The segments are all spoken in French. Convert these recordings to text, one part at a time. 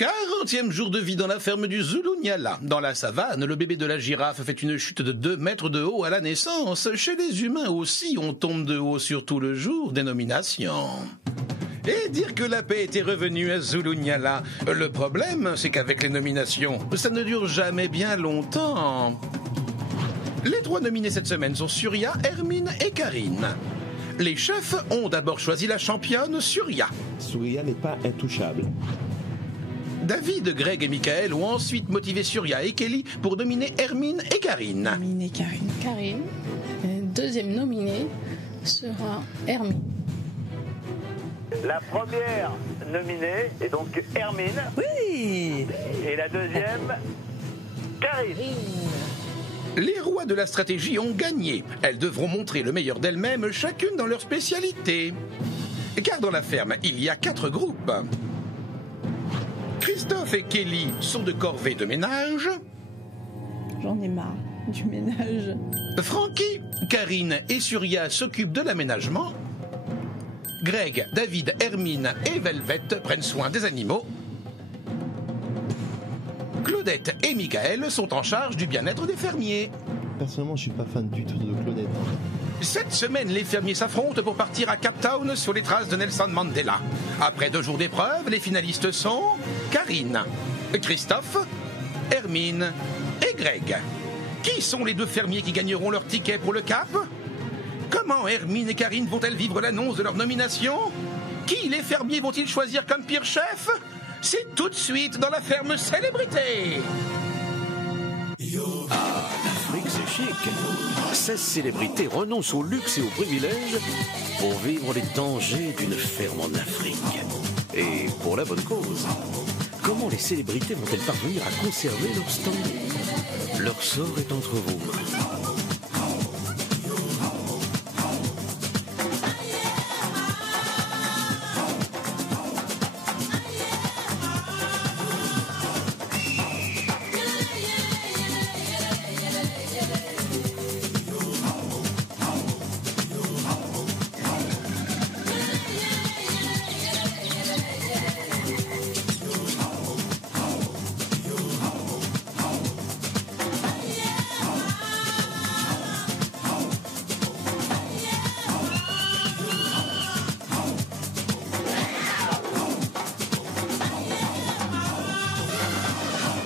40e jour de vie dans la ferme du Zulunyala. Dans la savane, le bébé de la girafe fait une chute de 2 mètres de haut à la naissance. Chez les humains aussi, on tombe de haut sur tout le jour, dénomination. Et dire que la paix était revenue à Zulunyala. Le problème, c'est qu'avec les nominations, ça ne dure jamais bien longtemps. Les 3 nominés cette semaine sont Surya, Hermine et Karine. Les chefs ont d'abord choisi la championne Surya. Surya n'est pas intouchable. David, Greg et Michael ont ensuite motivé Surya et Kelly pour nominer Hermine et Karine. Hermine et Karine. Karine. Deuxième nominée sera Hermine. La première nominée est donc Hermine. Oui. Et la deuxième, Karine. Les rois de la stratégie ont gagné. Elles devront montrer le meilleur d'elles-mêmes, chacune dans leur spécialité. Car dans la ferme, il y a 4 groupes. Christophe et Kelly sont de corvée de ménage. J'en ai marre du ménage. Francky, Karine et Surya s'occupent de l'aménagement. Greg, David, Hermine et Velvet prennent soin des animaux. Claudette et Michael sont en charge du bien-être des fermiers. Personnellement, je suis pas fan du tout de Claudette. Cette semaine, les fermiers s'affrontent pour partir à Cape Town sur les traces de Nelson Mandela. Après 2 jours d'épreuve, les finalistes sont Karine, Christophe, Hermine et Greg. Qui sont les 2 fermiers qui gagneront leur ticket pour le Cap? Comment Hermine et Karine vont-elles vivre l'annonce de leur nomination? Qui les fermiers vont-ils choisir comme pire chef? C'est tout de suite dans la ferme Célébrité. Ah, l'Afrique, c'est chic. 16 célébrités renoncent au luxe et aux privilèges pour vivre les dangers d'une ferme en Afrique. Et pour la bonne cause. Comment les célébrités vont-elles parvenir à conserver leur stand? Leur sort est entre vos mains.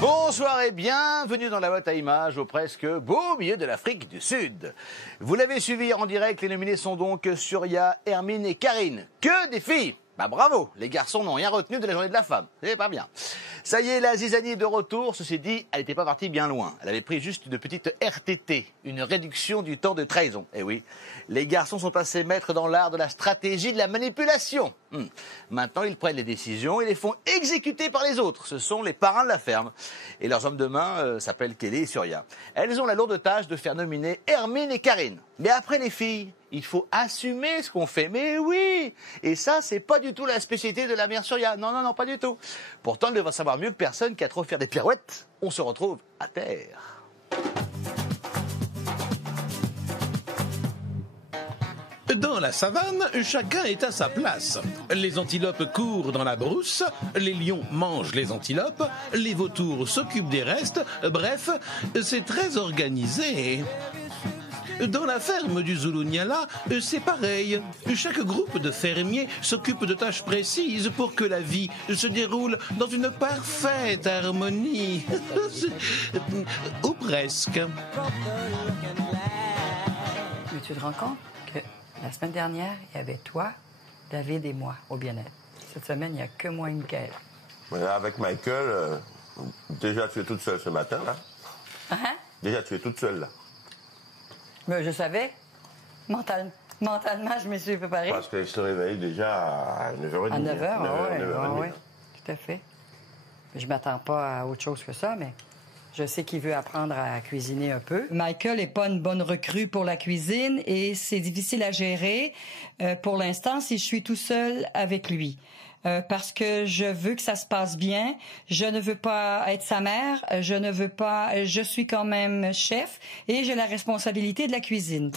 Bonsoir et bienvenue dans la boîte à images au presque beau milieu de l'Afrique du Sud. Vous l'avez suivi en direct, les nominés sont donc Surya, Hermine et Karine. Que des filles! Bah bravo, les garçons n'ont rien retenu de la journée de la femme, c'est pas bien. Ça y est, la zizanie est de retour, ceci dit, elle n'était pas partie bien loin. Elle avait pris juste une petite RTT, une réduction du temps de trahison. Eh oui, les garçons sont passés maîtres dans l'art de la stratégie de la manipulation. Maintenant, ils prennent les décisions et les font exécuter par les autres. Ce sont les parrains de la ferme. Et leurs hommes de main s'appellent Kelly et Surya. Elles ont la lourde tâche de faire nominer Hermine et Karine. Mais après les filles, il faut assumer ce qu'on fait. Mais oui! Et ça, c'est pas du tout la spécialité de la mère Surya. Non, non, non, pas du tout. Pourtant, elle devrait savoir mieux que personne qu'à trop faire des pirouettes, on se retrouve à terre. Dans la savane, chacun est à sa place. Les antilopes courent dans la brousse, les lions mangent les antilopes, les vautours s'occupent des restes. Bref, c'est très organisé. Dans la ferme du Zulunyala, c'est pareil. Chaque groupe de fermiers s'occupe de tâches précises pour que la vie se déroule dans une parfaite harmonie. Ou presque. Mais tu te rends compte que la semaine dernière, il y avait toi, David et moi au bien-être. Cette semaine, il n'y a que moi et Michael. Avec Michael, déjà tu es toute seule ce matin, là. Hein? Déjà tu es toute seule, là. Mais je savais. Mentalement, je me suis préparée. Parce qu'il se réveille déjà à 9h30. À 9h, oui. Tout à fait. Je m'attends pas à autre chose que ça, mais je sais qu'il veut apprendre à cuisiner un peu. Michael n'est pas une bonne recrue pour la cuisine et c'est difficile à gérer pour l'instant si je suis tout seul avec lui. Parce que je veux que ça se passe bien. Je ne veux pas être sa mère. Je suis quand même chef et j'ai la responsabilité de la cuisine.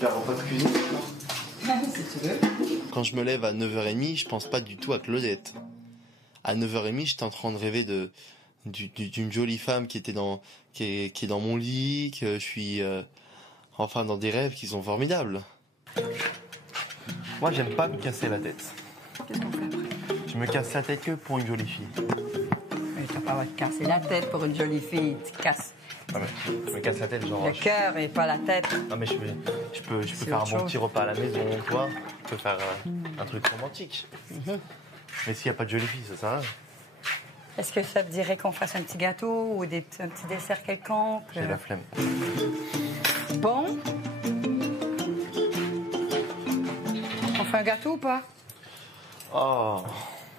super repas de cuisine. Si tu veux. Quand je me lève à 9h30, je pense pas du tout à Claudette. À 9h30, j'étais en train de rêver d'une jolie femme qui est dans mon lit, que je suis enfin dans des rêves qui sont formidables. Moi, j'aime pas me casser la tête. Qu'est-ce qu'on fait après? Je me casse la tête que pour une jolie fille. Mais tu vas pas te casser la tête pour une jolie fille. Tu casses Non, mais je me casse la tête, genre. le cœur et pas la tête. Non, mais je peux faire un bon petit repas à la maison, tu vois. Je peux faire un truc romantique. Mais s'il n'y a pas de jolie fille, ça sert à rien. Est-ce que ça te dirait qu'on fasse un petit gâteau ou un petit dessert quelconque? J'ai la flemme. Bon. On fait un gâteau ou pas? Oh.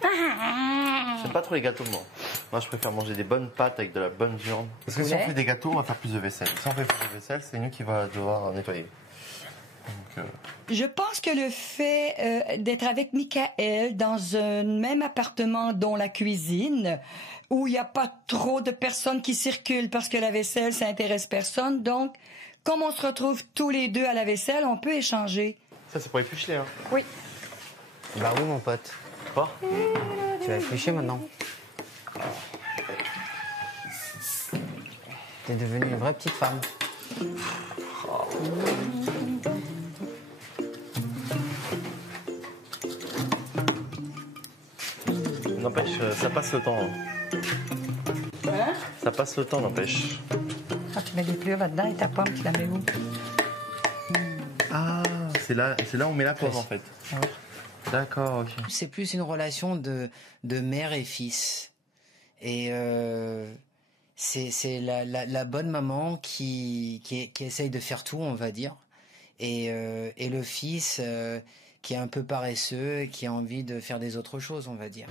J'aime pas trop les gâteaux, moi. Moi, je préfère manger des bonnes pâtes avec de la bonne viande. Parce que si on fait des gâteaux, on va faire plus de vaisselle. Si on fait plus de vaisselle, c'est nous qui va devoir nettoyer. Donc, Je pense que le fait d'être avec Michael dans un même appartement dont la cuisine, où il n'y a pas trop de personnes qui circulent parce que la vaisselle, ça intéresse personne. Donc, comme on se retrouve tous les deux à la vaisselle, on peut échanger. ça, c'est pour éplucher, hein. Oui. Bah oui, mon pote. Quoi? Tu vas éplucher maintenant. T'es devenue une vraie petite femme. N'empêche, ça passe le temps. Hein? Ça passe le temps, n'empêche. Ah, tu mets des plures là-dedans et ta pomme, tu la mets où? Ah, c'est là où on met la pomme, en fait. Oui. D'accord, ok. C'est plus une relation de mère et fils. Et c'est la bonne maman qui essaye de faire tout, on va dire. Et le fils qui est un peu paresseux et qui a envie de faire des autres choses, on va dire.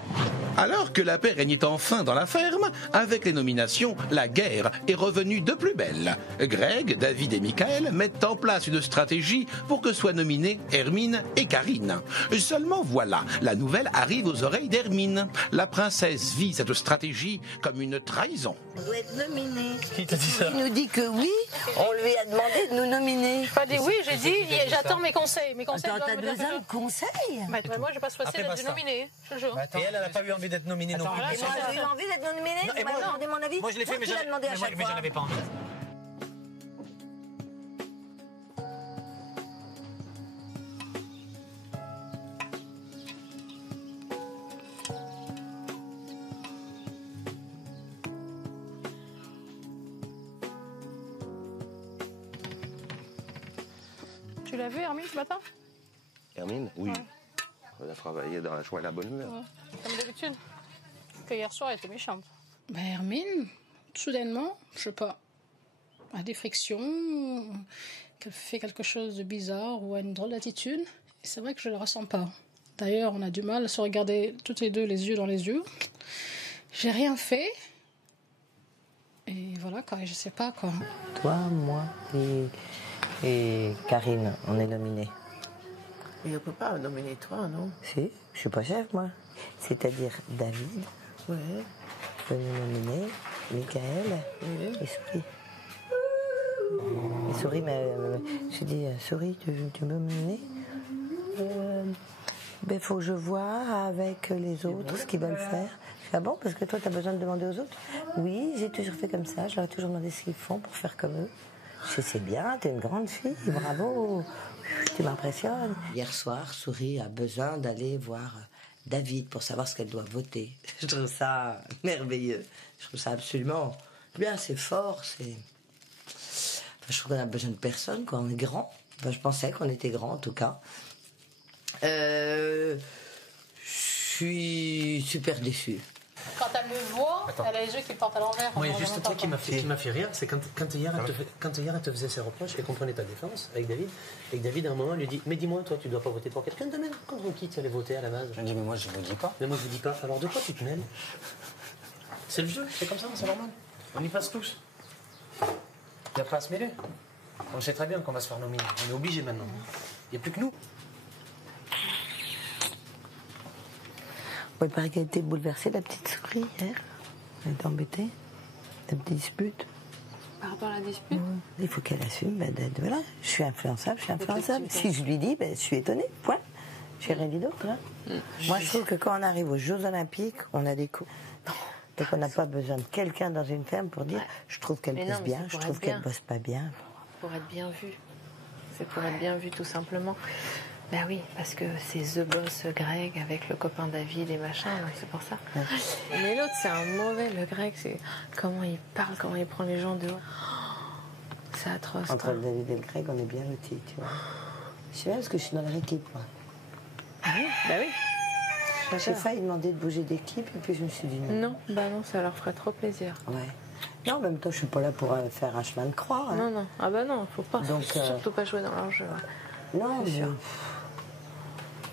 Alors que la paix régnait enfin dans la ferme, avec les nominations, la guerre est revenue de plus belle. Greg, David et Michael mettent en place une stratégie pour que soient nominés Hermine et Karine. Seulement voilà, la nouvelle arrive aux oreilles d'Hermine. La princesse vit cette stratégie comme une trahison. On doit être nominé. Qui t'a dit ça? Il nous dit que oui, on lui a demandé de nous nominer. J'ai pas dit oui, j'ai dit j'attends mes conseils. Mes conseils Attends, doivent t'as me dire besoin que de conseils? je- moi, j'ai pas choisi Après, d'être basta. nominée, je te jure. Et elle n'a pas eu envie d'être nominée non plus. là, Et moi, j'ai eu envie d'être nominée, Non, et tu m'as moi- demandé mon avis. Moi, je l'ai fait, Toi, mais tu l'as demandé à chaque mais fois. j'en avais pas envie. Tu l'as vu, Hermine, ce matin? Hermine? Oui. Elle a travaillé dans la joie et la bonne humeur. Ouais, comme d'habitude. Que hier soir, elle était méchante. Ben Hermine, soudainement, je sais pas, a des frictions, qu'elle fait quelque chose de bizarre ou a une drôle d'attitude. Et c'est vrai que je le ressens pas. D'ailleurs, on a du mal à se regarder toutes les deux les yeux dans les yeux. J'ai rien fait. Et voilà quoi, je sais pas quoi. Toi, moi et Karine, on est nominés. Mais on peut pas nominer toi, non? Si, je suis pas chef, moi. C'est-à-dire David, Ouais. peut nous nominer, Michael et Souris. Et Souris, j'ai dit, Souris, tu veux me nominer? Ben, faut que je vois avec les autres ce qu'ils veulent faire. Je fais, ah bon, parce que toi, tu as besoin de demander aux autres? Oui, j'ai toujours fait comme ça. Je leur ai toujours demandé ce qu'ils font pour faire comme eux. Je dis, c'est bien, t'es une grande fille, bravo. Tu m'impressionnes. Hier soir, Souris a besoin d'aller voir David pour savoir ce qu'elle doit voter. Je trouve ça merveilleux. Je trouve ça absolument bien, c'est fort, c'est... Enfin, je trouve qu'on a besoin de personne, quoi. On est grand. Enfin, je pensais qu'on était grand, en tout cas. Je suis super déçue. Quand elle me voit, Attends. elle a les yeux qui portent à l'envers. Moi, On juste un voit truc qui pas. m'a fait rire, c'est quand hier elle te faisait ses reproches et qu'on prenait ta défense avec David, et que David à un moment lui dit, mais dis-moi, toi tu dois pas voter pour quelqu'un de même quand qui tu allais voter à la base? Je dis, mais moi, je vous dis pas. Mais moi je vous dis pas, alors de quoi tu te mêles? C'est le jeu, c'est comme ça, c'est normal. On y passe tous. Il n'y a pas à se mêler. On sait très bien qu'on va se faire nominer. On est obligé maintenant. Il n'y a plus que nous. Il paraît qu'elle était bouleversée, la petite Souris, hier. Elle était embêtée. La petite dispute. Par rapport à la dispute? Il faut qu'elle assume, voilà, je suis influençable. Si je lui dis, je suis étonnée, point. J'ai rien dit d'autre. Hein. Moi, je trouve que quand on arrive aux Jeux Olympiques, on a des coups. Donc on n'a pas besoin de quelqu'un dans une ferme pour dire, je trouve qu'elle bosse bien, je trouve qu'elle bosse pas bien. Pour être bien vue. C'est pour être bien vue, tout simplement. Ben oui, parce que c'est The Boss Greg avec le copain David et machin, donc c'est pour ça. Ouais. Mais l'autre, c'est un mauvais, le Greg, c'est comment il parle, comment il prend les gens dehors. C'est atroce. Entre le David et le Greg, on est bien lotis, tu vois. Je sais bien parce que je suis dans leur équipe, moi. Ah oui, bah oui. J'ai failli demander de bouger d'équipe et puis je me suis dit non. Non, ça leur ferait trop plaisir. Ouais. Non, en même temps, je suis pas là pour faire un chemin de croix. Hein. Non. Ah bah non, faut pas. Donc, surtout pas jouer dans leur jeu. Ouais. Non, mais...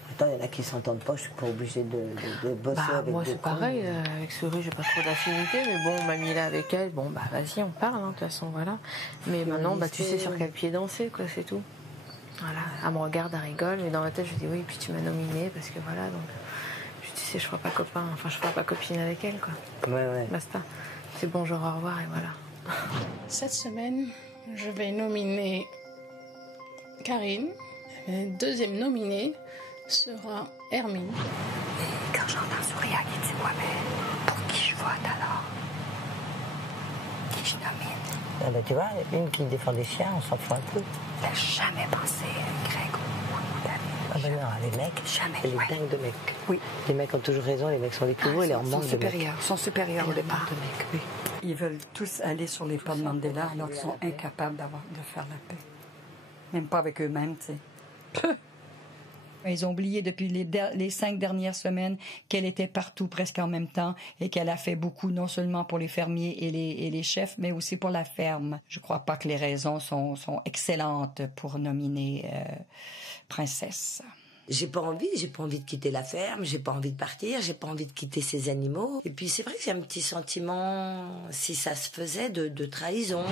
Attends, il y en a qui s'entendent pas, je suis pas obligée de bosser avec moi, c'est pareil. Avec Suri, j'ai pas trop d'affinité, mais bon, on m'a mis là avec elle. Bon, bah vas-y, on parle, de toute façon, voilà. Mais maintenant, tu sais sur quel pied danser, quoi, c'est tout. Voilà. Elle me regarde, elle rigole, mais dans ma tête, je dis oui, puis tu m'as nominée, parce que voilà, donc... Tu sais, je ferai pas copain, je ferai pas copine avec elle, quoi. Ouais. Basta. C'est bonjour, au revoir, et voilà. Cette semaine, je vais nominer Karine. La deuxième nominée sera Hermine. Et quand j'entends Souria qui dit ouais, mais pour qui je vote alors? Qui je nomine? Ah bah tu vois, une qui défend des chiens, on s'en fout un peu. T'as jamais pensé, Greg ou David? Ah ben non, les mecs, jamais. Elle est dingue de mecs. Oui. Les mecs ont toujours raison, les mecs sont les plus beaux et leur manque de mecs. Sont supérieurs au départ. De mecs, oui. Ils veulent tous aller sur les pas de Mandela alors qu'ils sont incapables de faire la paix. Même pas avec eux-mêmes, tu sais. Ils ont oublié depuis les 5 dernières semaines qu'elle était partout presque en même temps et qu'elle a fait beaucoup non seulement pour les fermiers et les chefs, mais aussi pour la ferme. Je crois pas que les raisons sont excellentes pour nominer Princesse. J'ai pas envie de quitter la ferme, j'ai pas envie de partir, j'ai pas envie de quitter ces animaux. Et puis c'est vrai que j'ai un petit sentiment, si ça se faisait, de trahison.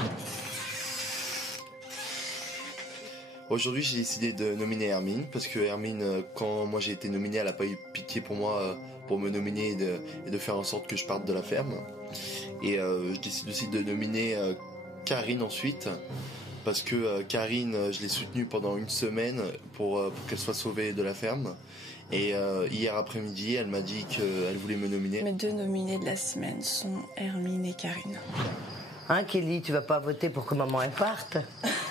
Aujourd'hui, j'ai décidé de nominer Hermine, parce que Hermine, quand moi j'ai été nominé, elle a pas eu pitié pour moi pour me nominer et de faire en sorte que je parte de la ferme. Et je décide aussi de nominer Karine ensuite, parce que Karine, je l'ai soutenue pendant une semaine pour qu'elle soit sauvée de la ferme. Et hier après-midi, elle m'a dit qu'elle voulait me nominer. Mes 2 nominés de la semaine sont Hermine et Karine. Hein, Kelly, tu vas pas voter pour que maman elle parte?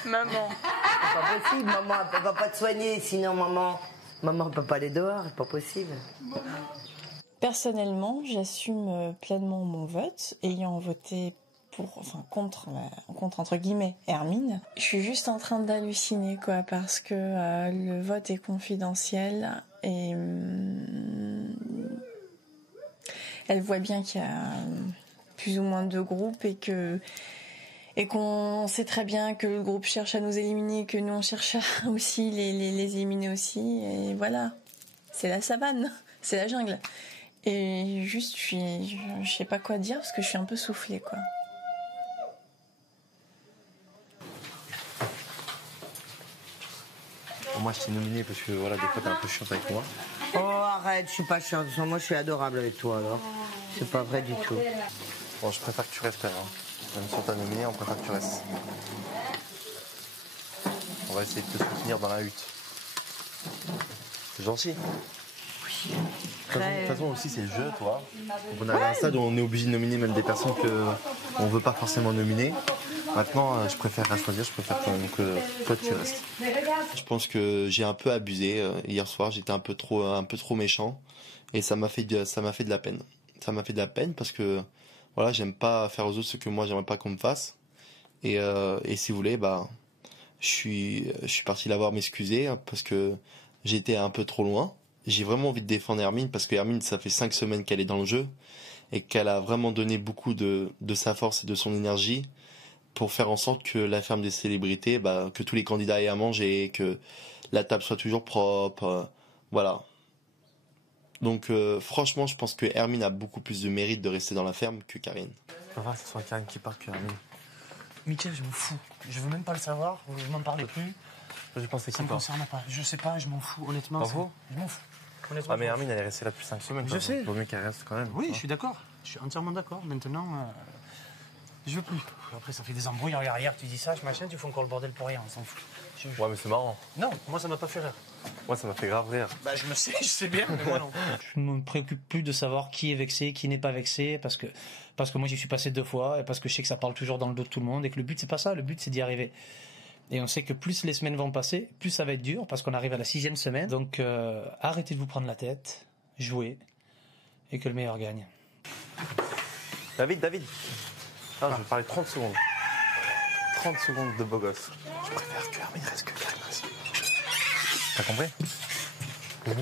Maman. C'est pas possible, maman, elle va pas te soigner, sinon maman peut pas aller dehors, c'est pas possible. Personnellement, j'assume pleinement mon vote, ayant voté contre entre guillemets Hermine. Je suis juste en train d'halluciner, quoi, parce que le vote est confidentiel et elle voit bien qu'il y a plus ou moins 2 groupes et qu'on sait très bien que le groupe cherche à nous éliminer, que nous on cherche à aussi les éliminer aussi, et voilà, c'est la savane, c'est la jungle. Et juste, je sais pas quoi dire parce que je suis un peu soufflée, quoi. Moi, je t'ai nominé parce que voilà, des fois t'es un peu chiante avec moi. Oh, arrête, je suis pas chiante, moi je suis adorable avec toi alors. C'est pas vrai du tout. Bon, je préfère que tu restes, hein. Même si on t'a nominé, on préfère que tu restes. On va essayer de te soutenir dans la hutte. C'est gentil. Oui. De toute façon aussi c'est le jeu, toi. Donc on arrive à un stade où on est obligé de nominer même des personnes qu'on veut pas forcément nominer. Maintenant, je préfère à choisir, je préfère que toi tu restes. Je pense que j'ai un peu abusé hier soir, j'étais un peu trop méchant et ça m'a fait de la peine. Ça m'a fait de la peine parce que voilà, j'aime pas faire aux autres ce que moi j'aimerais pas qu'on me fasse. Et si vous voulez, je suis parti la voir m'excuser parce que j'ai été un peu trop loin. J'ai vraiment envie de défendre Hermine parce que Hermine, ça fait 5 semaines qu'elle est dans le jeu et qu'elle a vraiment donné beaucoup de sa force et de son énergie pour faire en sorte que la ferme des célébrités, que tous les candidats aient à manger, que la table soit toujours propre, voilà. Donc franchement, je pense que Hermine a beaucoup plus de mérite de rester dans la ferme que Karine. C'est pas vrai que ce soit Karine qui part que Hermine. Mickaël, je m'en fous. Je veux même pas le savoir, je m'en parlais plus. Je pensais Ça me concerne pas. Je sais pas, je m'en fous, honnêtement. Pas vous ? Je m'en fous. Ah mais Hermine, elle est restée là depuis 5 semaines. Je sais. Vaut mieux qu'elle reste quand même. Oui, je suis d'accord. Je suis entièrement d'accord. Maintenant, Je veux plus. Après, ça fait des embrouilles. Regarde, hier, tu dis ça, machin, tu fais encore le bordel pour rien, on s'en fout. Ouais, mais c'est marrant. Non, moi, ça m'a pas fait rire. Moi, ça m'a fait grave rire. Bah, je sais bien, mais moi non. Je me préoccupe plus de savoir qui est vexé, qui n'est pas vexé, parce que moi, j'y suis passé 2 fois, et parce que je sais que ça parle toujours dans le dos de tout le monde, et que le but, c'est pas ça, le but, c'est d'y arriver. Et on sait que plus les semaines vont passer, plus ça va être dur, parce qu'on arrive à la 6e semaine. Donc, arrêtez de vous prendre la tête, jouez, et que le meilleur gagne. David. Ah, je vais parler 30 secondes. 30 secondes de beau gosse. Je préfère que Hermine reste que Karine reste. T'as compris? Je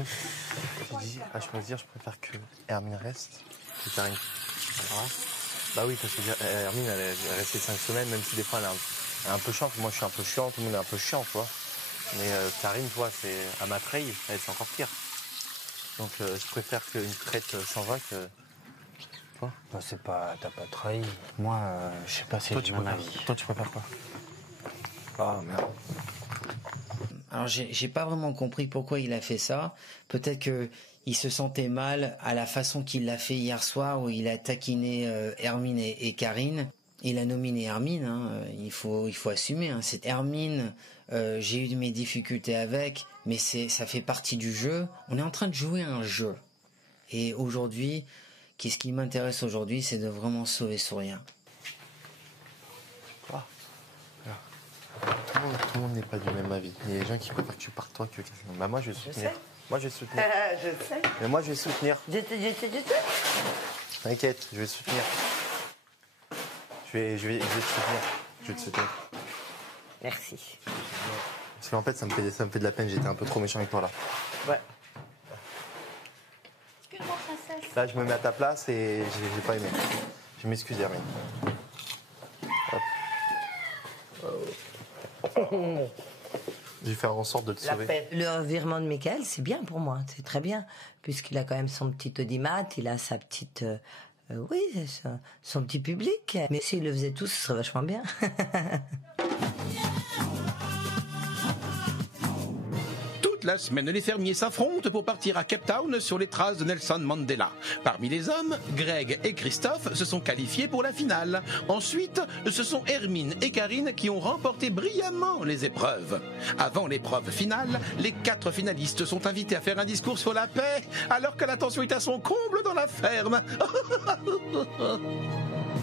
peux dire, je préfère que Hermine reste que Karine. Voilà. Bah oui, parce que Hermine, elle est restée 5 semaines, même si des fois elle est un peu chiante. Moi, je suis un peu chiant, tout le monde est un peu chiant, tu vois. Mais Karine, tu vois, elle m'a trahi, elle, c'est encore pire. Donc, je préfère qu'une traite s'en va que... Bah, t'as pas trahi. Moi, je sais pas si j'ai mon avis. Toi, tu préfères quoi? Ah, merde. Alors j'ai pas vraiment compris pourquoi il a fait ça. Peut-être que il se sentait mal à la façon qu'il l'a fait hier soir où il a taquiné Hermine et Karine. Il a nominé Hermine, hein. Il faut assumer. Hein. C'est Hermine. J'ai eu mes difficultés avec, mais ça fait partie du jeu. On est en train de jouer un jeu. Et aujourd'hui, ce qui m'intéresse aujourd'hui, c'est de vraiment sauver Souria. Quoi? Tout le monde n'est pas du même avis. Il y a des gens qui préfèrent que tu partes toi que quelqu'un. Bah moi, je vais soutenir. Moi, je vais soutenir. Je sais. Mais moi, je vais soutenir. Je sais. T'inquiète, je vais soutenir. Je vais te soutenir. Je vais te soutenir. Merci. Parce qu'en fait, ça me fait de la peine. J'étais un peu trop méchant avec toi là. Ouais. Là, je me mets à ta place et j'ai pas aimé. Je m'excuse, Hermine. Je vais faire en sorte de te sauver. Le virement de Michael, c'est bien pour moi, c'est très bien, puisqu'il a quand même son petit audimat, il a sa petite... son petit public. Mais s'il le faisait tous, ce serait vachement bien. La semaine, les fermiers s'affrontent pour partir à Cape Town sur les traces de Nelson Mandela. Parmi les hommes, Greg et Christophe se sont qualifiés pour la finale. Ensuite, ce sont Hermine et Karine qui ont remporté brillamment les épreuves. Avant l'épreuve finale, les 4 finalistes sont invités à faire un discours sur la paix, alors que la tension est à son comble dans la ferme.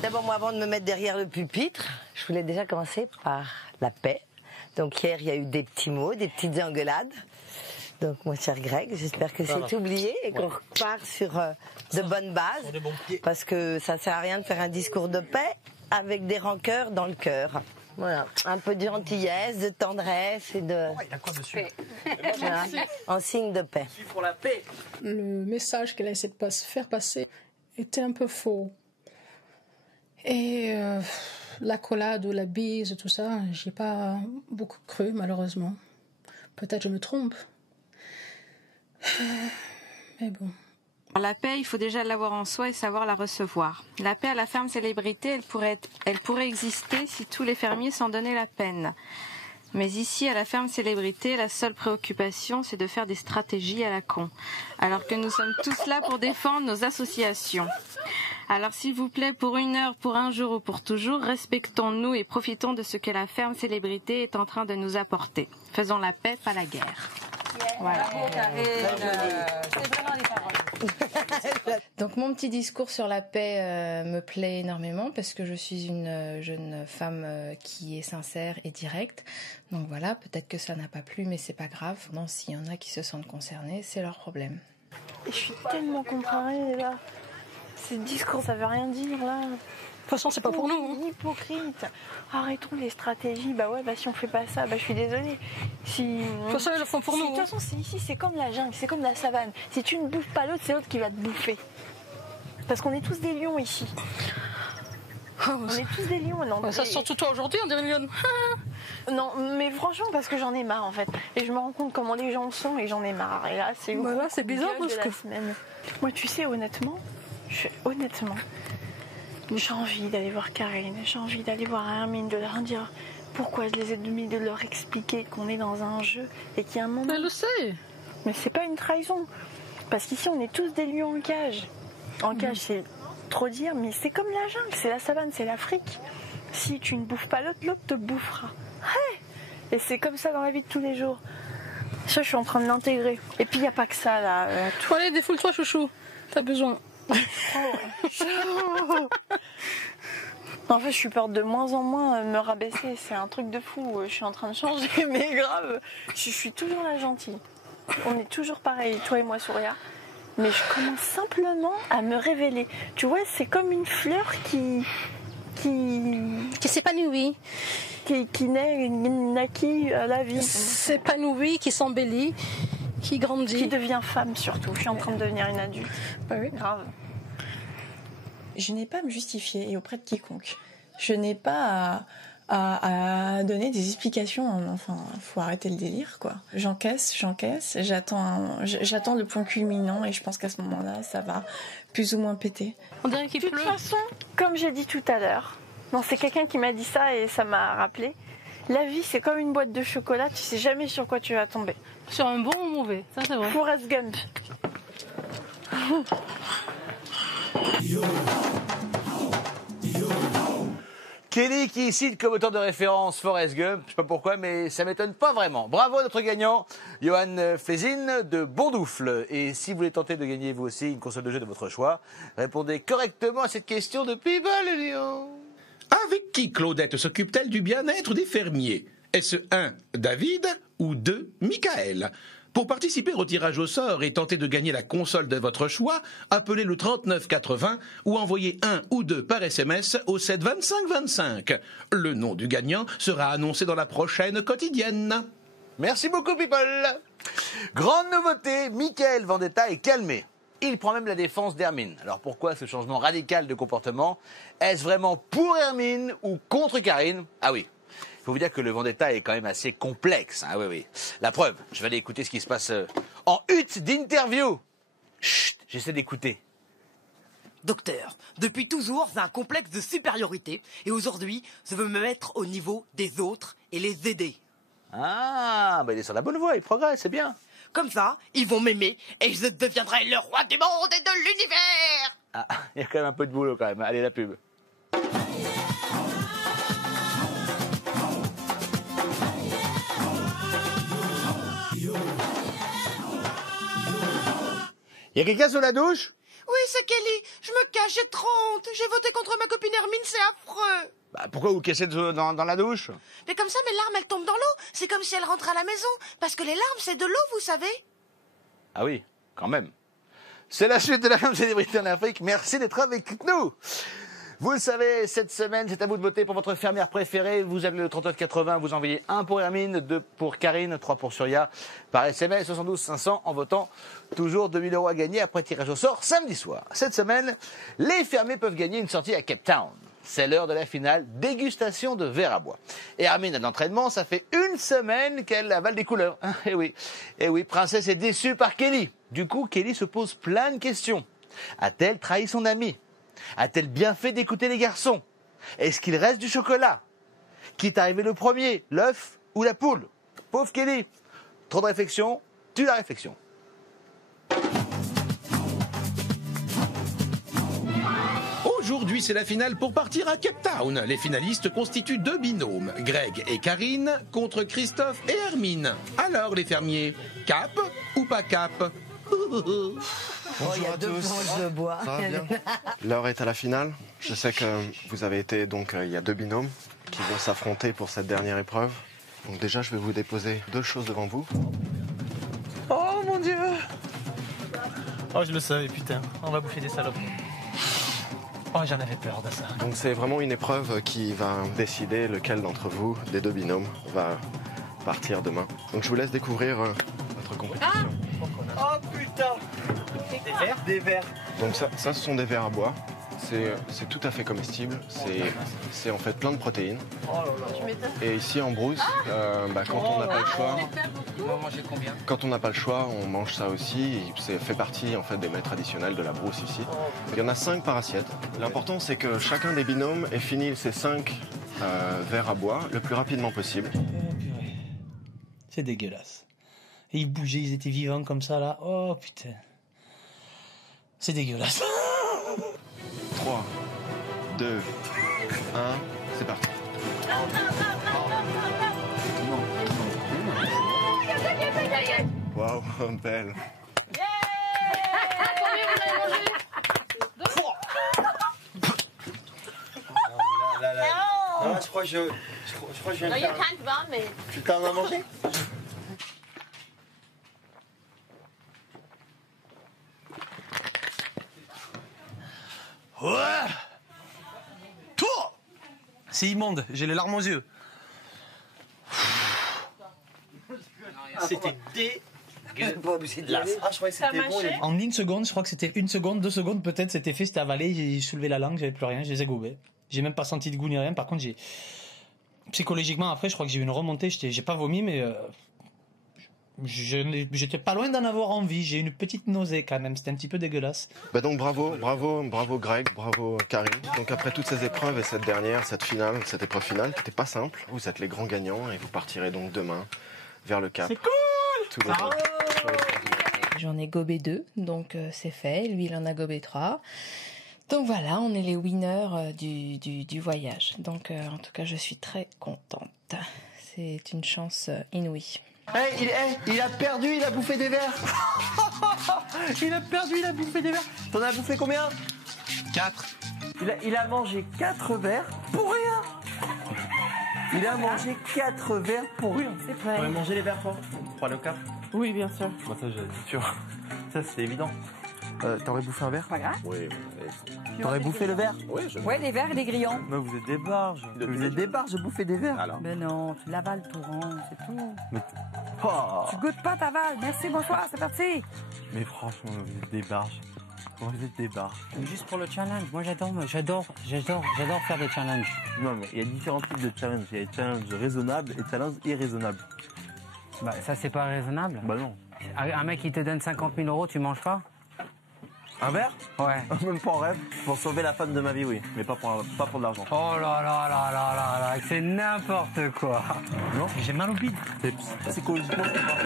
D'abord, moi, avant de me mettre derrière le pupitre, je voulais déjà commencer par la paix. Donc hier, il y a eu des petits mots, des petites engueulades. Donc, mon cher Greg, j'espère que c'est oublié et qu'on repart sur de bonnes bases. Parce que ça sert à rien de faire un discours de paix avec des rancœurs dans le cœur. Voilà, un peu de gentillesse, de tendresse et de... Il y a quoi dessus? Voilà, en signe de paix. Pour la paix. Le message qu'elle a essayé de faire passer était un peu faux. Et l'accolade ou la bise, tout ça, j'y ai pas beaucoup cru, malheureusement. Peut-être je me trompe. Mais bon. La paix, il faut déjà l'avoir en soi et savoir la recevoir. La paix à la ferme célébrité, elle pourrait exister si tous les fermiers s'en donnaient la peine. Mais ici, à la ferme célébrité, la seule préoccupation, c'est de faire des stratégies à la con. Alors que nous sommes tous là pour défendre nos associations. Alors s'il vous plaît, pour 1 heure, pour un jour ou pour toujours, respectons-nous et profitons de ce que la ferme célébrité est en train de nous apporter. Faisons la paix, pas la guerre. Voilà. C'est vraiment les paroles. Donc mon petit discours sur la paix me plaît énormément parce que je suis une jeune femme qui est sincère et directe. Donc voilà, peut-être que ça n'a pas plu, mais c'est pas grave. Non, s'il y en a qui se sentent concernés, c'est leur problème. Et je suis tellement contrariée là. Ces discours, ça veut rien dire là. De toute façon, c'est pas pour nous. Hypocrite. Arrêtons les stratégies. Bah ouais, si on fait pas ça, je suis désolée. De toute façon, ils le font pour nous. De toute façon, ici, c'est comme la jungle, c'est comme la savane. Si tu ne bouffes pas l'autre, c'est l'autre qui va te bouffer. Parce qu'on est tous des lions ici. On est tous des lions. Non, ça, surtout toi aujourd'hui, on dirait une lionne. Non, mais franchement, parce que j'en ai marre en fait. Et je me rends compte comment les gens sont et j'en ai marre. Et là, c'est bizarre parce que... Moi, tu sais, honnêtement, j'ai envie d'aller voir Karine, j'ai envie d'aller voir Hermine, de leur dire pourquoi je les ai demandé, de leur expliquer qu'on est dans un jeu et qu'il y a un moment... Elle le sait. Mais c'est pas une trahison. Parce qu'ici, on est tous des lions en cage. En cage, c'est trop dire, mais c'est comme la jungle, c'est la savane, c'est l'Afrique. Si tu ne bouffes pas l'autre, l'autre te bouffera. Ouais. Et c'est comme ça dans la vie de tous les jours. Ça, je suis en train de l'intégrer. Et puis, il n'y a pas que ça, là. Allez, défoule-toi, chouchou. T'as besoin. En fait, je suis peur de moins en moins me rabaisser. C'est un truc de fou. Je suis en train de changer, mais grave. Je suis toujours la gentille. On est toujours pareil, toi et moi, Souria. Mais je commence simplement à me révéler. Tu vois, c'est comme une fleur qui s'épanouit. Qui naquit à la vie. S'épanouit, qui s'embellit, qui grandit. Qui devient femme, surtout. Je suis en train de devenir une adulte. Bah oui. Grave. Je n'ai pas à me justifier et auprès de quiconque. Je n'ai pas à donner des explications. Enfin, faut arrêter le délire, quoi. J'encaisse. J'attends le point culminant et je pense qu'à ce moment-là, ça va plus ou moins péter. On dirait qu'il pleut. De toute façon, comme j'ai dit tout à l'heure, non, c'est quelqu'un qui m'a dit ça et ça m'a rappelé. La vie, c'est comme une boîte de chocolat. Tu sais jamais sur quoi tu vas tomber. Sur un bon ou mauvais, ça c'est vrai. Forrest Gump. Kelly qui cite comme auteur de référence Forrest Gump, je sais pas pourquoi, mais ça m'étonne pas vraiment. Bravo à notre gagnant, Johan Flezine de Bondoufle. Et si vous voulez tenter de gagner vous aussi une console de jeu de votre choix, répondez correctement à cette question de People Lyon. Avec qui Claudette s'occupe-t-elle du bien-être des fermiers? Est-ce 1. David ou 2. Michael? Pour participer au tirage au sort et tenter de gagner la console de votre choix, appelez le 3980 ou envoyez 1 ou 2 par SMS au 7 25 25. Le nom du gagnant sera annoncé dans la prochaine quotidienne. Merci beaucoup, People. Grande nouveauté, Michael Vendetta est calmé. Il prend même la défense d'Hermine. Alors pourquoi ce changement radical de comportement? Est-ce vraiment pour Hermine ou contre Karine? Ah oui. Il faut vous dire que le Vendetta est quand même assez complexe. Ah oui. La preuve, je vais aller écouter ce qui se passe en hutte d'interview. Chut, j'essaie d'écouter. Docteur, depuis toujours, j'ai un complexe de supériorité et aujourd'hui, je veux me mettre au niveau des autres et les aider. Ah, il est sur la bonne voie, il progresse, c'est bien. Comme ça, ils vont m'aimer et je deviendrai le roi du monde et de l'univers. Ah, il y a quand même un peu de boulot quand même. Allez, la pub. Il y a quelqu'un sous la douche? Oui, c'est Kelly. Je me cache, j'ai trop honte. J'ai voté contre ma copine Hermine, c'est affreux. Pourquoi vous cachez dans la douche? Mais comme ça, mes larmes, elles tombent dans l'eau. C'est comme si elles rentraient à la maison. Parce que les larmes, c'est de l'eau, vous savez. Ah oui, quand même. C'est la suite de la femme célébrité en Afrique. Merci d'être avec nous. Vous le savez, cette semaine, c'est à vous de voter pour votre fermière préférée. Vous appelez le 3980, vous envoyez 1 pour Hermine, 2 pour Karine, 3 pour Surya, par SMS 72 500 en votant. Toujours 2000 € à gagner après tirage au sort samedi soir. Cette semaine, les fermiers peuvent gagner une sortie à Cape Town. C'est l'heure de la finale, dégustation de verre à bois. Et Hermine a de l'entraînement, ça fait 1 semaine qu'elle avale des couleurs. Eh oui, Princesse est déçue par Kelly. Du coup, Kelly se pose plein de questions. A-t-elle trahi son ami? A-t-elle bien fait d'écouter les garçons? Est-ce qu'il reste du chocolat? Qui est arrivé le premier, l'œuf ou la poule? Pauvre Kelly. Trop de réflexion, tue la réflexion. Aujourd'hui, c'est la finale pour partir à Cape Town. Les finalistes constituent 2 binômes, Greg et Karine, contre Christophe et Hermine. Alors, les fermiers, cap ou pas cap? Il y a 2 planches de bois. L'heure est à la finale. Je sais que vous avez été, donc il y a 2 binômes qui vont s'affronter pour cette dernière épreuve. Donc déjà, je vais vous déposer 2 choses devant vous. Oh mon Dieu! Oh, je le savais, putain. On va bouffer des salopes. Oh, j'en avais peur de ça. Donc c'est vraiment une épreuve qui va décider lequel d'entre vous, des 2 binômes, va partir demain. Donc je vous laisse découvrir votre compétition. Oh putain! Des verres? Des verres. Donc ça, ce sont des verres à bois. C'est tout à fait comestible. C'est en fait plein de protéines. Et ici en brousse, quand on n'a pas le choix, quand on n'a pas le choix, on mange ça aussi. Ça fait partie en fait des mets traditionnels de la brousse ici. Il y en a 5 par assiette. L'important c'est que chacun des binômes ait fini ces 5 verres à bois le plus rapidement possible. C'est dégueulasse. Et ils bougeaient, ils étaient vivants comme ça là. Oh putain. C'est dégueulasse. 3, 2, 1, c'est parti. Waouh, belle. Non, je crois que je viens de faire... Tu t'en as mangé? Ouais. C'est immonde, j'ai les larmes aux yeux. C'était dégueulasse. Ah, je croyais que c'était bon. En une seconde, je crois que c'était 1 seconde, 2 secondes peut-être, c'était fait, c'était avalé, j'ai soulevé la langue, j'avais plus rien, je les ai gobés. J'ai même pas senti de goût ni rien, par contre psychologiquement après, je crois que j'ai eu une remontée, j'ai pas vomi, mais j'étais pas loin d'en avoir envie, j'ai une petite nausée quand même, c'était un petit peu dégueulasse. Bah donc bravo Greg, bravo Karine. Donc après toutes ces épreuves et cette épreuve finale qui n'était pas simple, vous êtes les grands gagnants et vous partirez donc demain vers le Cap. C'est cool. J'en ai gobé 2, donc c'est fait. Lui, il en a gobé 3. Donc voilà, on est les winners du voyage. Donc en tout cas, je suis très contente. C'est une chance inouïe. Il a perdu, il a bouffé des verres. Il a perdu, il a bouffé des verres. T'en as bouffé combien? 4. Il a mangé 4 verres pour rien. Il a mangé 4 verres pour rien. C'est vrai. Tu aurais mangé les verres, toi, pour aller au Cap? Oui, bien sûr. Moi, ça, c'est sûr. Ça, c'est évident. T'aurais bouffé un verre? Pas grave. Oui. T'aurais bouffé le verre? Oui, Ouais, les verres et les grillons. Mais vous êtes des barges. Vous êtes des barges, bouffer des verres. Alors. Mais non, tu l'avales tout rond, c'est tout. Oh. Tu goûtes pas, t'avales. Merci, bonsoir, c'est parti. Mais franchement, vous êtes des barges. Vous êtes des barges. Juste pour le challenge, moi j'adore faire des challenges. Non, mais il y a différents types de challenges. Il y a des challenges raisonnables et des challenges irraisonnables. Bah ça c'est pas raisonnable. Bah non. Un mec qui te donne 50 000 €, tu manges pas? Un verre? Ouais. Même pas en rêve. Pour sauver la femme de ma vie, oui. Mais pas pour de l'argent. Oh là là là là là là, c'est n'importe quoi. Non? J'ai mal au bide. Psychologiquement, c'est pas.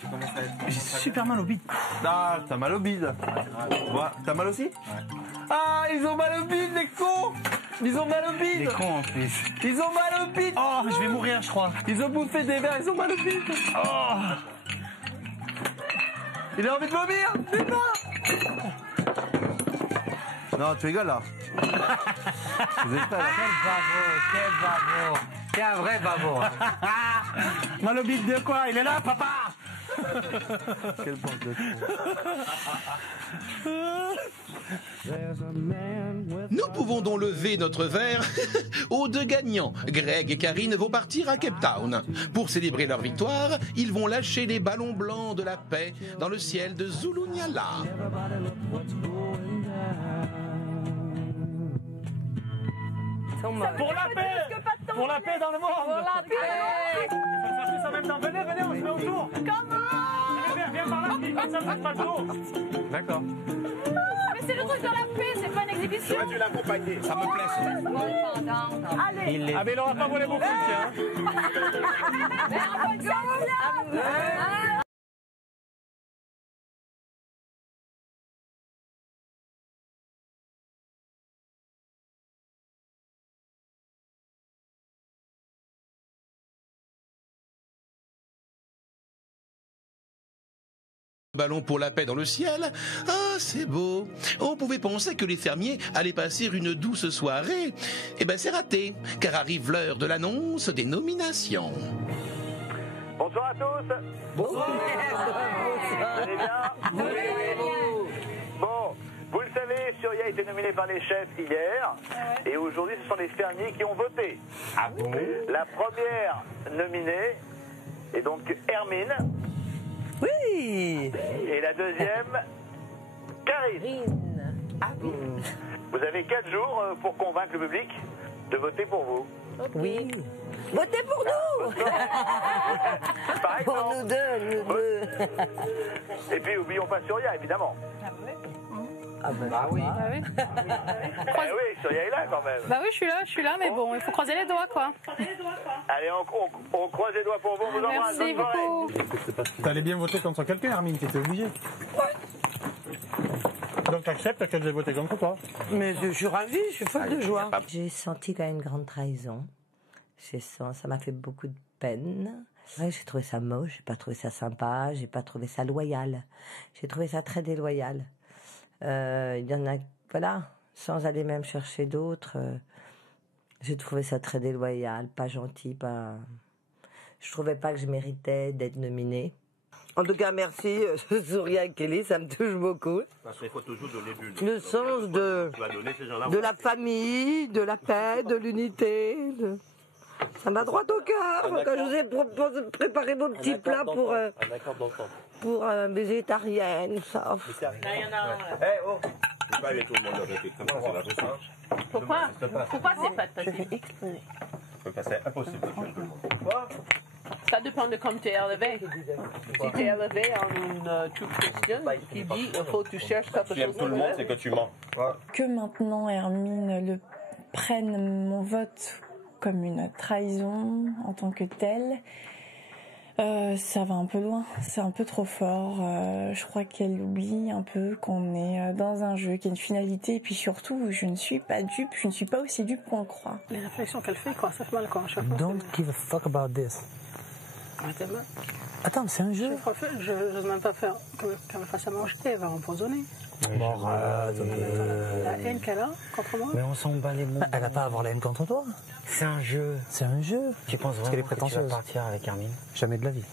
Tu commences à être. J'ai super mal au bide. Ah, t'as mal au bide. Ouais. T'as mal aussi? Ouais. Ah, ils ont mal au bide, les cons! Ils ont mal au bide! Les cons en plus. Ils ont mal au bide! Oh, je vais mourir, je crois. Ils ont bouffé des verres, ils ont mal au bide! Oh! Il a envie de vomir! Putain! Non, tu rigoles là. Vous êtes prêts là? Quel bavo! T'es un vrai bavo. Mal au bide de quoi? Il est là, papa. Quelle bande de Nous pouvons donc lever notre verre aux 2 gagnants. Greg et Karine vont partir à Cape Town. Pour célébrer leur victoire, ils vont lâcher les ballons blancs de la paix dans le ciel de Zulunyala. Pour la paix! Pour la paix dans le monde! Pour la paix! Ça fait ça même temps. Venez, on se met autour! Viens par là, ça me passe pas le tour! D'accord. Mais c'est le truc de la paix, c'est pas une exhibition. J'aurais dû l'accompagner, ça me plaît. Allez! Ah, mais il aura pas volé beaucoup, tiens! Ballon pour la paix dans le ciel. Ah, c'est beau. On pouvait penser que les fermiers allaient passer une douce soirée. Eh ben, c'est raté, car arrive l'heure de l'annonce des nominations. Bonsoir à tous. Bonsoir. Vous allez bien? Bon, vous le savez, Surya a été nominé par les chefs hier. Et aujourd'hui, ce sont les fermiers qui ont voté. Ah bon? La première nominée est donc Hermine. Oui. Et la deuxième, Karine. Ah oui. Vous avez 4 jours pour convaincre le public de voter pour vous. Oui. Votez pour nous. Par exemple. Pour nous deux, Et puis, n'oublions pas Surya, évidemment. Ah bah oui. Bah oui. Oui, Surya est là quand même. Bah oui, je suis là, mais bon, il faut croiser les doigts, quoi. Allez, on croise les doigts pour vous, vous embrasse. Merci beaucoup. T'allais bien voter contre quelqu'un, Hermine, t'étais obligé. Donc tu acceptes qu'elle ait voté contre toi? Mais je suis ravie, je suis folle de joie. J'ai senti quand même une grande trahison. Ça m'a fait beaucoup de peine. Ouais, j'ai trouvé ça moche, j'ai pas trouvé ça sympa, j'ai pas trouvé ça loyal. J'ai trouvé ça très déloyal. Il y en a, voilà, sans aller même chercher d'autres. J'ai trouvé ça très déloyal, pas gentil, pas. Je trouvais pas que je méritais d'être nominée. En tout cas, merci, Souria et Kelly, ça me touche beaucoup. Parce qu'il faut toujours donner Le sens de la famille, de la paix, de l'unité. Ça m'a droit au cœur quand je vous ai préparé vos petits plats pour végétarienne, ça. Pas aller tout le monde avec comme ça, c'est pas possible. Pourquoi c'est pas possible? Je vais exploser. C'est impossible. Ça dépend de comment tu es élevé. Si tu es élevé en une truc chrétienne qui dit il faut que tu cherches quelque chose. Tu aimes tout le monde, c'est que tu mens. Que maintenant Hermine prenne mon vote comme une trahison en tant que telle, ça va un peu loin, c'est un peu trop fort. Je crois qu'elle oublie un peu qu'on est dans un jeu, qu'il y a une finalité, et puis surtout, je ne suis pas dupe, je ne suis pas aussi dupe qu'on le croit. Les réflexions qu'elle fait, quoi, ça fait mal, quoi, à chaque fois. Don't give a fuck about this. Attends, c'est un jeu. Je n'ose même pas faire qu'elle me fasse à manger, elle va empoisonner. Bon, la haine qu'elle a contre moi. Mais on s'en bat les mots. Elle va pas avoir la haine contre toi. C'est un jeu. C'est un jeu. Tu penses vraiment que tu vas partir avec Hermine? Jamais de la vie.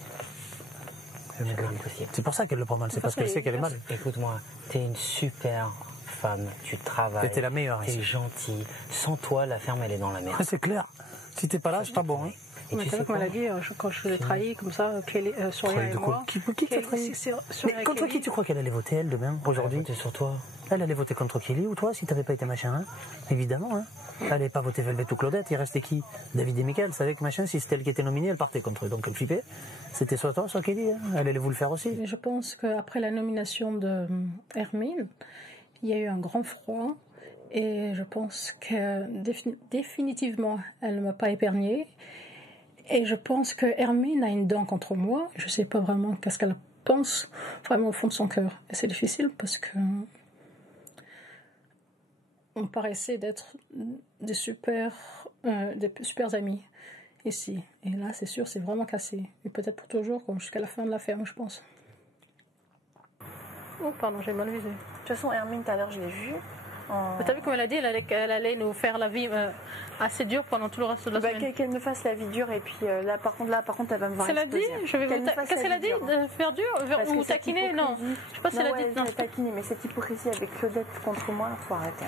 Jamais de la vie. C'est pour ça qu'elle le prend mal, c'est parce qu'elle sait qu'elle est mal. Écoute-moi, t'es une super femme, tu travailles. T'es la meilleure T'es ici. gentille. Sans toi, la ferme, elle est dans la merde. C'est clair. Si t'es pas là, c'est pas bon. Hein. Et tu sais, comme elle a dit, quand je l'ai trahi, comme ça, Souria et moi. Qui t'a trahi? Mais contre qui tu crois qu'elle allait voter, elle, demain, aujourd'hui? Elle allait voter sur toi. Elle allait voter contre Kelly ou toi, si t'avais pas été machin, hein? Évidemment, hein. Elle allait pas voter Velvet ou Claudette, il restait qui? David et Mickaël, elle savait que machin, si c'était elle qui était nominée, elle partait contre eux. Donc elle flippait. C'était soit toi, soit Kelly, hein. Elle allait vous le faire aussi. Et je pense qu'après la nomination de Hermine, il y a eu un grand froid. Et je pense que définitivement, elle ne m'a pas épargnée. Et je pense que Hermine a une dent contre moi. Je ne sais pas vraiment qu'est-ce qu'elle pense vraiment au fond de son cœur. Et c'est difficile parce que on paraissait d'être des super amis ici. Et là, c'est sûr, c'est vraiment cassé. Et peut-être pour toujours, jusqu'à la fin de la ferme, je pense. Oh, pardon, j'ai mal visé. De toute façon, Hermine, tout à l'heure, je l'ai vue. T'as vu comme elle a dit, elle allait nous faire la vie assez dure pendant tout le reste de la semaine. Qu'elle me fasse la vie dure et puis là par contre elle va me voir. Elle a dit, qu'est-ce qu'elle a dit, de faire dur ou taquiner? Non, je sais pas si elle a dit. Non, taquiner, mais cette hypocrisie avec Claudette contre moi, faut arrêter.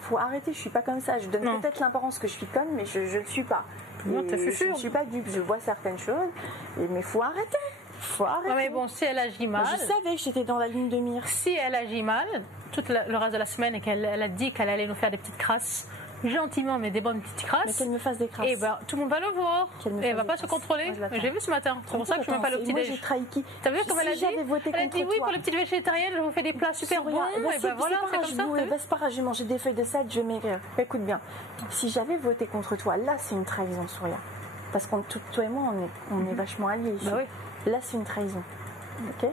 Faut arrêter, je suis pas comme ça. Je donne peut-être l'apparence que je suis conne, mais je le suis pas. Non, t'es je ne suis pas dupe, je vois certaines choses, mais faut arrêter. Faut arrêter. Non, mais bon, si elle agit mal. Je savais que j'étais dans la ligne de mire. Si elle agit mal, tout le reste de la semaine, et qu'elle a dit qu'elle allait nous faire des petites crasses, gentiment, mais des bonnes petites crasses. Mais qu'elle me fasse des crasses. Et ben, tout le monde va le voir. Et elle va pas se contrôler. J'ai vu ce matin. C'est pour ça que je ne mets pas le petit déj. Moi, j'ai trahi qui? T'as vu comme elle a dit? Elle a dit oui, pour le petit végétarien, je vous fais des plats super bons. Et ben voilà, c'est comme ça. C'est pas grave, je vais manger des feuilles de sade, je vais maigrir. Écoute bien, si j'avais voté contre toi, là, c'est une trahison, Souria. Parce que toi et moi, on est vachement alliés ici. Bah oui. Là, c'est une trahison. Ok?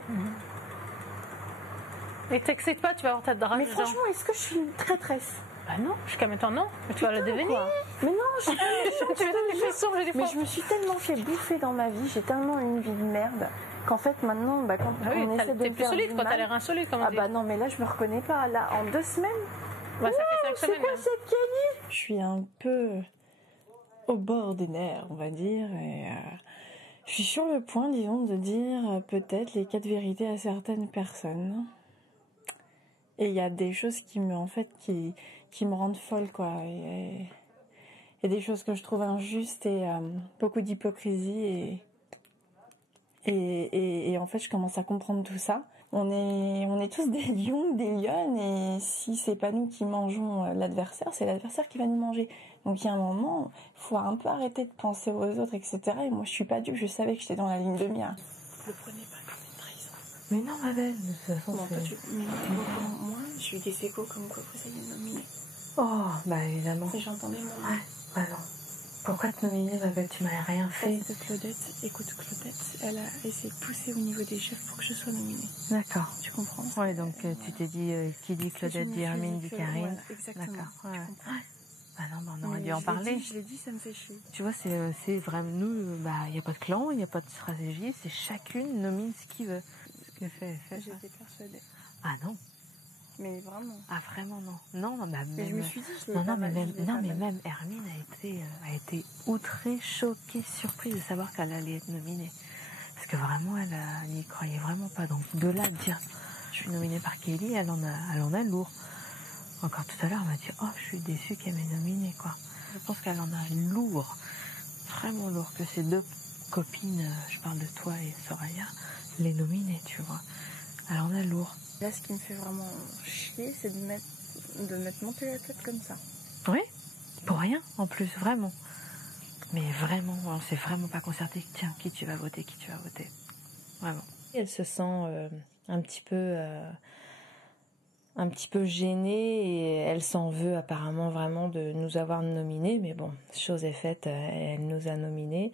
Et t'excites pas, tu vas avoir ta drame. Mais franchement, est-ce que je suis une traîtresse? Bah non, jusqu'à maintenant non. Mais tu vas le devenir. Mais non, je suis pas tu veux des frissons, j'ai des Mais je me suis tellement fait bouffer dans ma vie, j'ai tellement eu une vie de merde qu'en fait maintenant, quand on essaie de t'es plus solide quand t'as l'air insolite, comme on dit. Ah bah non, mais là je me reconnais pas. Là, en 2 semaines. Bah ça fait 5 semaines. C'est quoi cette Kelly? Je suis un peu au bord des nerfs, on va dire, et je suis sur le point, disons, de dire peut-être les 4 vérités à certaines personnes. Et il y a des choses qui me rendent folle, quoi. Il y a des choses que je trouve injustes et beaucoup d'hypocrisie et en fait je commence à comprendre tout ça. On est tous des lions, des lionnes, et si c'est pas nous qui mangeons l'adversaire, c'est l'adversaire qui va nous manger. Donc il y a un moment, faut un peu arrêter de penser aux autres, etc. Et moi je suis pas dupe, je savais que j'étais dans la ligne de mire. Ne le prenez pas comme une trahison. Mais non, ma belle, de toute façon. Moi, j'ai eu des échos comme quoi vous avez nominé. Oh, bah évidemment. Et j'entendais mon nom. Bah non. Pourquoi te nominer, ma belle? Tu m'as rien fait. Parce que Claudette, écoute, Claudette, elle a essayé de pousser au niveau des chefs pour que je sois nominée. D'accord. Tu comprends? Ouais, donc tu t'es dit, qui dit Claudette dit Hermine, dit Karine. Voilà, exactement. D'accord. Ouais. Tu comprends? Bah non, bah on aurait Mais dû en parler. Je l'ai dit, ça me fait chier. Tu vois, c'est vraiment nous, bah il n'y a pas de clan, il n'y a pas de stratégie, c'est chacune nomine ce qu'il veut. Ce qu'elle fait, elle fait. J'étais persuadée. Ah non. Mais vraiment. Ah vraiment non. Non, bah Et même. je me suis dit, je l'ai non, pas non, mais mal, même, je l'ai non, pas mais mal. même Hermine a été outrée, choquée, surprise de savoir qu'elle allait être nominée. Parce que vraiment, elle n'y croyait vraiment pas. Donc de là à dire, je suis nominée par Kelly, elle en a lourd. Encore tout à l'heure, elle m'a dit, oh, je suis déçue qu'elle m'ait nominée, quoi. Je pense qu'elle en a lourd, vraiment lourd, que ses deux copines, je parle de toi et Soraya, les nominer, tu vois. Elle en a lourd. Là, ce qui me fait vraiment chier, c'est de m'être monté la tête comme ça. Oui, pour rien, en plus, vraiment. Mais vraiment, on s'est vraiment pas concerté. Tiens, qui tu vas voter. Vraiment. Elle se sent un petit peu gênée et elle s'en veut apparemment vraiment de nous avoir nominés. Mais bon, chose est faite, elle nous a nominés.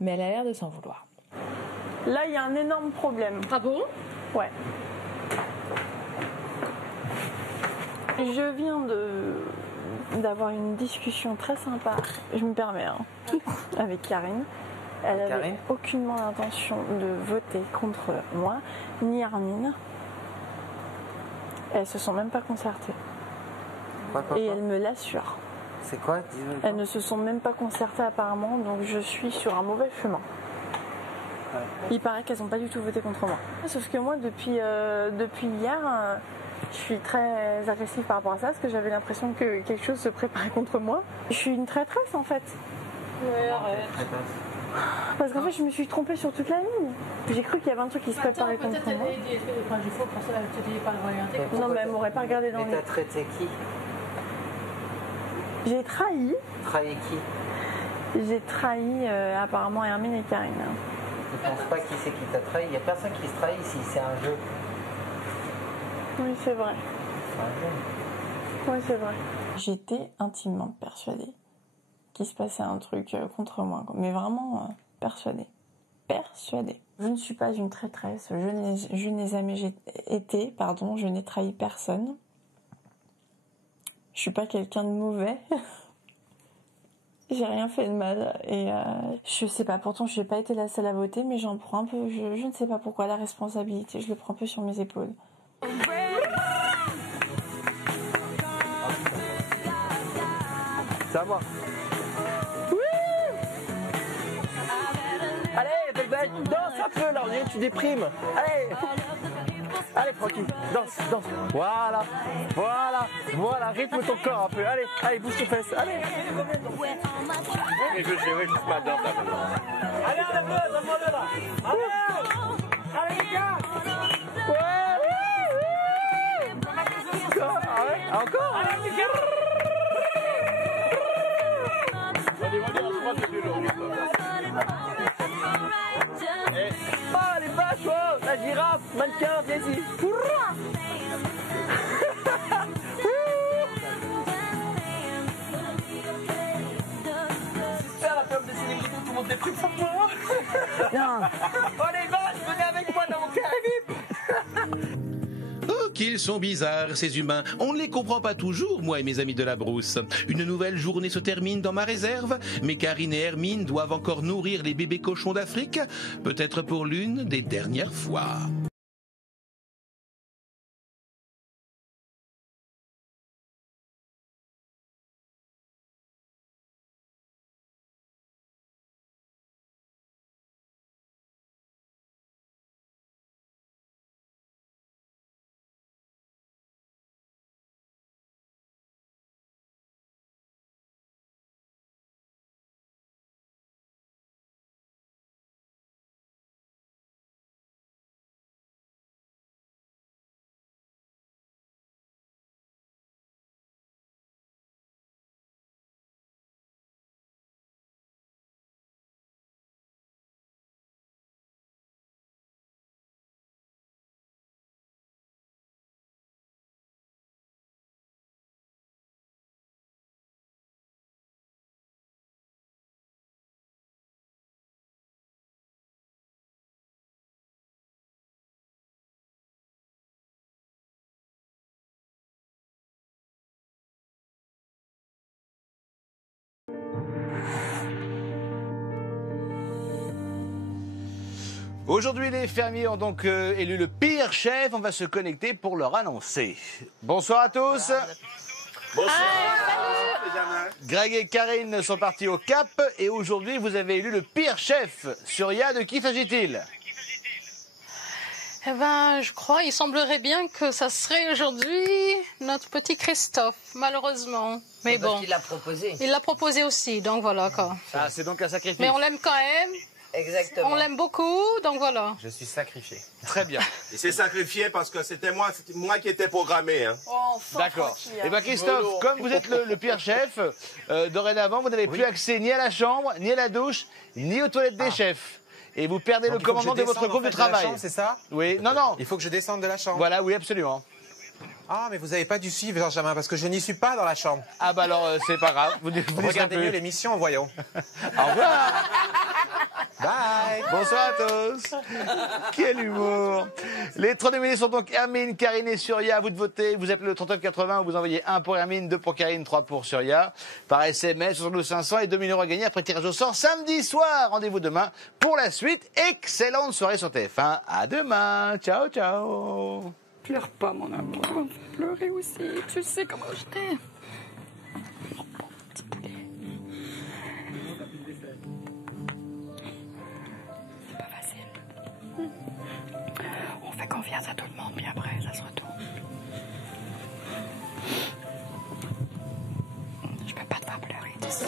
Mais elle a l'air de s'en vouloir. Là, il y a un énorme problème. Ah bon? Ouais. Je viens d'avoir une discussion très sympa, je me permets, avec Karine. Elle n'avait aucunement l'intention de voter contre moi, ni Hermine. Elles se sont même pas concertées. Et elle me l'assure. C'est quoi? Elles ne se sont même pas concertées apparemment, donc je suis sur un mauvais chemin. Ouais. Il paraît qu'elles n'ont pas du tout voté contre moi. Sauf que moi, depuis hier, je suis très agressive par rapport à ça, parce que j'avais l'impression que quelque chose se préparait contre moi. Je suis une traîtresse en fait. Ouais, arrête. Parce qu'en fait, je me suis trompée sur toute la ligne. J'ai cru qu'il y avait un truc qui se préparait contre moi. Peut-être elle a fait des points du faux, pour ça elle te dit pas le regarder. Non, mais elle m'aurait pas regardé dans les... Mais t'as traité qui? J'ai trahi. Trahi qui? J'ai trahi apparemment Hermine et Karine. Je pense pas qui c'est qui t'a trahi. Il n'y a personne qui se trahit ici, c'est un jeu. Oui, c'est vrai. C'est un jeu. Oui, c'est vrai. J'étais intimement persuadée qu'il se passait un truc contre moi. Mais vraiment persuadée. Persuadée. Je ne suis pas une traîtresse. Je n'ai jamais été, je n'ai trahi personne. Je suis pas quelqu'un de mauvais. J'ai rien fait de mal et je sais pas, pourtant je n'ai pas été la seule à voter, mais j'en prends un peu, je ne sais pas pourquoi, la responsabilité, je le prends un peu sur mes épaules. C'est à moi. Oui. Allez, belle, danse un peu là, on dirait que tu déprimes. Allez. Allez, tranquille, danse. Voilà, rythme ton corps un peu. Allez, bouge tes fesses, allez. Et je gérer toute ma danse là maintenant. Allez, donne-moi-le là. Allez, les gars. Ouais. Encore. Allez, les gars. Oh, les vaches, oh, la girafe, mannequin, viens ici. Super la période des célébrités, tout le monde déprime sans moi. Non. Oh les vaches, venez avec moi dans mon carré VIP. Oh, qu'ils sont bizarres, ces humains. On ne les comprend pas toujours, moi et mes amis de la brousse. Une nouvelle journée se termine dans ma réserve, mais Karine et Hermine doivent encore nourrir les bébés cochons d'Afrique, peut-être pour l'une des dernières fois. Aujourd'hui, les fermiers ont donc élu le pire chef. On va se connecter pour leur annoncer. Bonsoir à tous. Greg et Karine sont partis au Cap et aujourd'hui, vous avez élu le pire chef. Surya, de qui s'agit-il? Eh ben, je crois, il semblerait bien que ça serait aujourd'hui notre petit Christophe, malheureusement. Mais bon. Parce qu'il l'a proposé. Il l'a proposé aussi, donc voilà quoi. Ah, c'est donc un sacrifice. Mais on l'aime quand même. Exactement. On l'aime beaucoup, donc voilà. Je suis sacrifié. Très bien. Il s'est sacrifié parce que c'était moi qui étais programmé. Hein. D'accord. Et bien Christophe, comme vous êtes le pire chef, dorénavant, vous n'avez plus accès ni à la chambre, ni à la douche, ni aux toilettes des chefs. Et vous perdez le commandement de votre groupe de travail. C'est ça? Oui, non. Il faut que je descende de la chambre. Voilà, oui, absolument. Ah, mais vous n'avez pas dû suivre, Benjamin, parce que je n'y suis pas dans la chambre. Ah bah alors, c'est pas grave. Vous regardez mieux l'émission, voyons. Au revoir. Bye. Bonsoir à tous. Quel humour. Les 3 nominés sont donc Hermine, Karine et Surya. À vous de voter. Vous appelez le 3980, vous envoyez 1 pour Hermine, 2 pour Karine, 3 pour Surya. Par SMS, 72 500 et 2 000 € à gagner après tirage au sort samedi soir. Rendez-vous demain pour la suite. Excellente soirée sur TF1. À demain. Ciao, ciao. Pleure pas, mon amour. On va pleurer aussi. Tu sais comment je t'aime. C'est pas facile. On fait confiance à tout le monde, puis après, ça se retourne. Je peux pas te faire pleurer, tu sais.